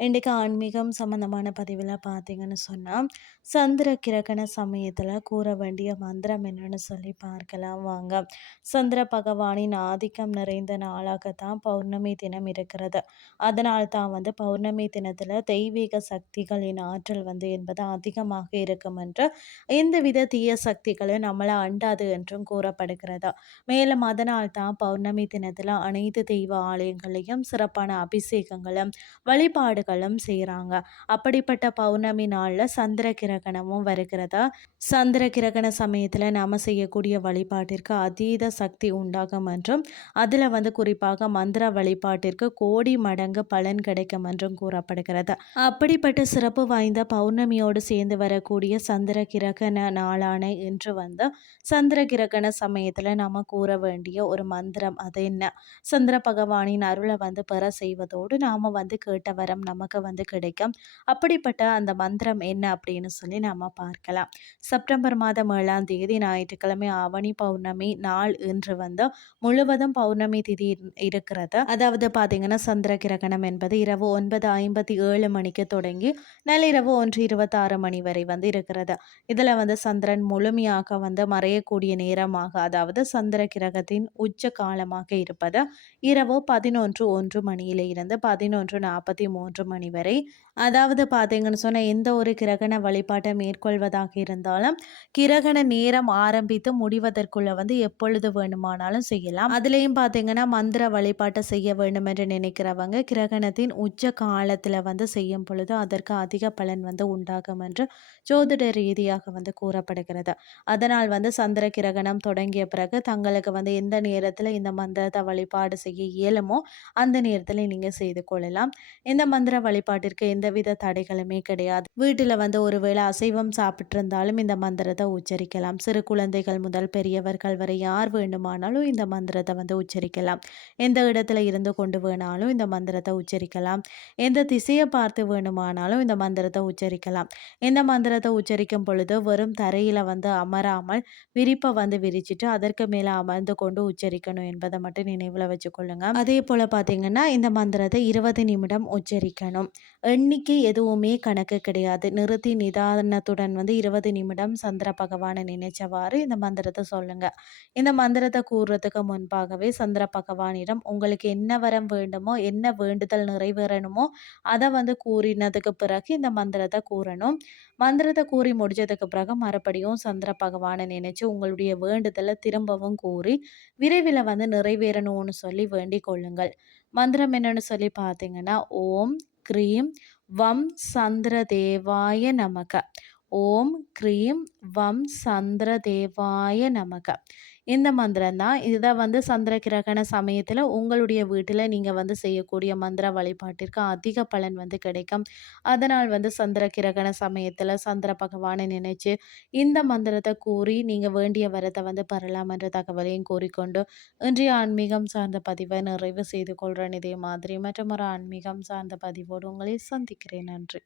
இன்றைக்கு ஆன்மீகம் சம்மந்தமான பதிவில் பார்த்தீங்கன்னு சொன்னால் சந்திர கிரகண சமயத்தில் கூற வேண்டிய மந்திரம் என்னன்னு சொல்லி பார்க்கலாம் வாங்க. சந்திர பகவானின் ஆதிக்கம் நிறைந்த நாளாகத்தான் பௌர்ணமி தினம் இருக்கிறது. அதனால் தான் வந்து பௌர்ணமி தினத்தில் தெய்வீக சக்திகளின் ஆற்றல் வந்து என்பது அதிகமாக இருக்கும் என்று எந்தவித தீய சக்திகளும் நம்மளை அண்டாது என்றும் கூறப்படுகிறது. மேலும் அதனால் தான் பௌர்ணமி தினத்தில் அனைத்து தெய்வ ஆலயங்களையும் சிறப்பான அபிஷேகங்களும் வழிபாடு வழிபாடுகளும் செய்கிறாங்க அப்படிப்பட்ட பௌர்ணமி நாளில் சந்திர கிரகணமும் வருகிறதா? சந்திர கிரகண சமயத்தில் நாம் செய்யக்கூடிய வழிபாட்டிற்கு அதீத சக்தி உண்டாகும் என்றும் அதில் வந்து குறிப்பாக மந்திர வழிபாட்டிற்கு கோடி மடங்கு பலன் கிடைக்கும் என்றும் கூறப்படுகிறது. அப்படிப்பட்ட சிறப்பு வாய்ந்த பௌர்ணமியோடு சேர்ந்து வரக்கூடிய சந்திர கிரகண நாளான இன்று வந்து சந்திர கிரகண சமயத்தில் நாம் கூற வேண்டிய ஒரு மந்திரம் அது என்ன? சந்திர பகவானின் அருளை வந்து பெற செய்வதோடு நாம் வந்து கேட்ட வரம் நமக்கு வந்து கிடைக்கும். அப்படிப்பட்ட அந்த மந்திரம் என்ன அப்படின்னு சொல்லி நாம் பார்க்கலாம். செப்டம்பர் மாதம் ஏழாம் தேதி ஞாயிற்றுக்கிழமை ஆவணி பௌர்ணமி நாள் இன்று வந்து முழுவதும் பௌர்ணமி திதி இருக்கிறது. அதாவது பார்த்தீங்கன்னா சந்திர கிரகணம் என்பது இரவு ஒன்பது ஐம்பத்தி ஏழு மணிக்கு தொடங்கி நள்ளிரவு ஒன்று இருபத்தாறு மணி வரை வந்து இருக்கிறது. இதில் வந்து சந்திரன் முழுமையாக வந்து மறையக்கூடிய நேரமாக அதாவது சந்திர கிரகத்தின் உச்ச காலமாக இருப்பது. இரவு பதினொன்று ஒன்று மணியிலிருந்து பதினொன்று நாற்பத்தி மூன்று மணி வரை. அதாவது பார்த்தீங்கன்னு சொன்னால் எந்த ஒரு கிரகண வழிபாட்டை மேற்கொள்வதாக இருந்தாலும் கிரகண நேரம் ஆரம்பித்து முடிவதற்குள்ள வந்து எப்பொழுது வேணுமானாலும் செய்யலாம். அதுலேயும் பார்த்தீங்கன்னா மந்திர வழிபாட்டை செய்ய வேண்டும் என்று நினைக்கிறவங்க கிரகணத்தின் உச்ச காலத்தில் வந்து செய்யும் பொழுது அதற்கு அதிக பலன் வந்து உண்டாகும் என்று ஜோதிட ரீதியாக வந்து கூறப்படுகிறது. அதனால் வந்து சந்திர கிரகணம் தொடங்கிய பிறகு தங்களுக்கு வந்து எந்த நேரத்தில் இந்த மந்திரத்தை வழிபாடு செய்ய இயலுமோ அந்த நேரத்தில் நீங்கள் செய்து கொள்ளலாம். இந்த மந்திர வழிபாட்டிற்கு எந்தவித தடைகளுமே கிடையாது. வீட்டில் வந்து ஒருவேளை அசைவம் சாப்பிட்டு இருந்தாலும் இந்த மந்திரத்தை உச்சரிக்கலாம். சிறு குழந்தைகள் முதல் பெரியவர்கள் வரை யார் வேண்டுமானாலும் இந்த மந்திரத்தை வந்து உச்சரிக்கலாம். எந்த இடத்துல இருந்து கொண்டு வேணாலும் இந்த மந்திரத்தை உச்சரிக்கலாம். எந்த திசையை பார்த்து வேணுமானாலும் இந்த மந்திரத்தை உச்சரிக்கலாம். இந்த மந்திரத்தை உச்சரிக்கும் பொழுது வெறும் தரையில் வந்து அமராமல் விரிப்பை வந்து விரிச்சிட்டு அதற்கு மேலே அமர்ந்து கொண்டு உச்சரிக்கணும் என்பதை மட்டும் நினைவில் வச்சுக்கொள்ளுங்க. அதே போல் பார்த்தீங்கன்னா இந்த மந்திரத்தை இருபது நிமிடம் இருக்கணும் எண்ணிக்கை எதுவுமே கணக்கு கிடையாது. நிறுத்தி நிதானத்துடன் வந்து இருபது நிமிடம் சந்திர பகவானை நினைச்சவாறு இந்த மந்திரத்தை சொல்லுங்க. இந்த மந்திரத்தை கூறுறதுக்கு முன்பாகவே சந்திர பகவானிடம் உங்களுக்கு என்ன வரம் வேண்டுமோ என்ன வேண்டுதல் நிறைவேறணுமோ அதை வந்து கூறினதுக்கு பிறகு இந்த மந்திரத்தை கூறணும். மந்திரத்தை கூறி முடிச்சதுக்கு பிறகு மறுபடியும் சந்திர பகவானை நினைச்சு உங்களுடைய வேண்டுதலை திரும்பவும் கூறி விரைவில் வந்து நிறைவேறணும்னு சொல்லி வேண்டிக் கொள்ளுங்கள். மந்திரம் என்னன்னு சொல்லி பார்த்தீங்கன்னா ஓம் க்ரீம் வம் சந்திரதேவாய நமக ஓம் க்ரீம் வம் சந்திரதேவாய நமக இந்த மந்திரம் தான். இதுதான் வந்து சந்திர கிரகண சமயத்தில் உங்களுடைய வீட்டில் நீங்கள் வந்து செய்யக்கூடிய மந்திர வழிபாட்டிற்கு அதிக பலன் வந்து கிடைக்கும். அதனால் வந்து சந்திர கிரகண சமயத்தில் சந்திர பகவானை நினைச்சு இந்த மந்திரத்தை கூறி நீங்கள் வேண்டிய வரத்தை வந்து பெறலாம் என்ற தகவலையும் கூறிக்கொண்டு இன்றைய ஆன்மீகம் சார்ந்த பதிவை நிறைவு செய்து கொள்கிறேன் இதே மாதிரி மற்றும் ஒரு ஆன்மீகம் சார்ந்த பதிவோடு உங்களை சந்திக்கிறேன். நன்றி.